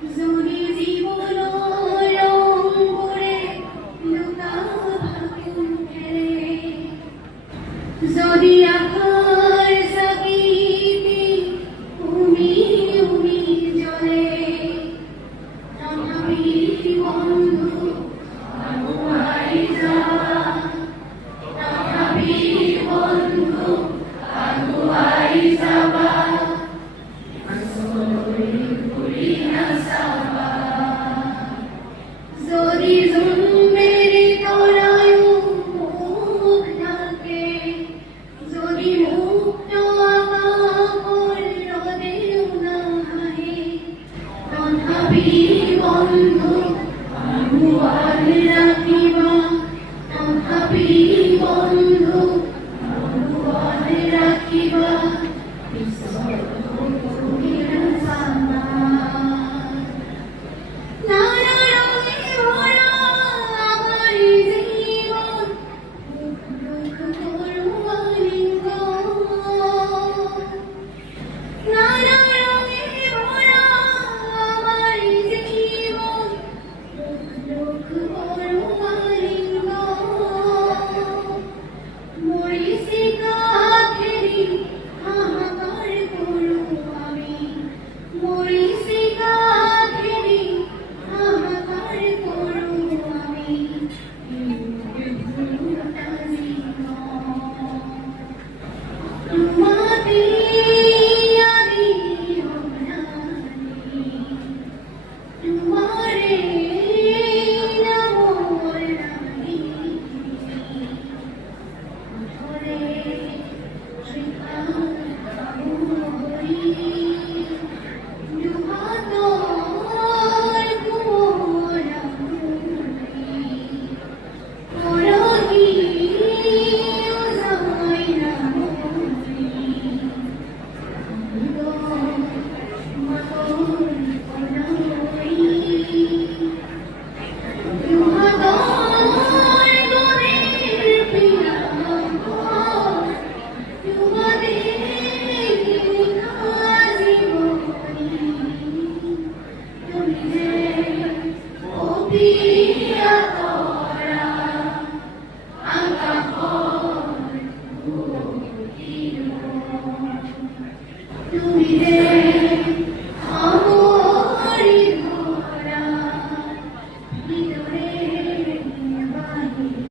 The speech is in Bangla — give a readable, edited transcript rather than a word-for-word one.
যদি জীবন রং করে লুকা ভাগুন খেলে, যদি আকার সাকিতি উমি উমি জ্বলে, তথাপি বন্ধু আগুয়াই যাবা, তথাপি বন্ধু আগুয়াই যাবা, যদি জন্মের তরায় মুখ ঢাকে, যদি মুক্ত আকার রোদেও না হাহে, তথাপি বন্ধু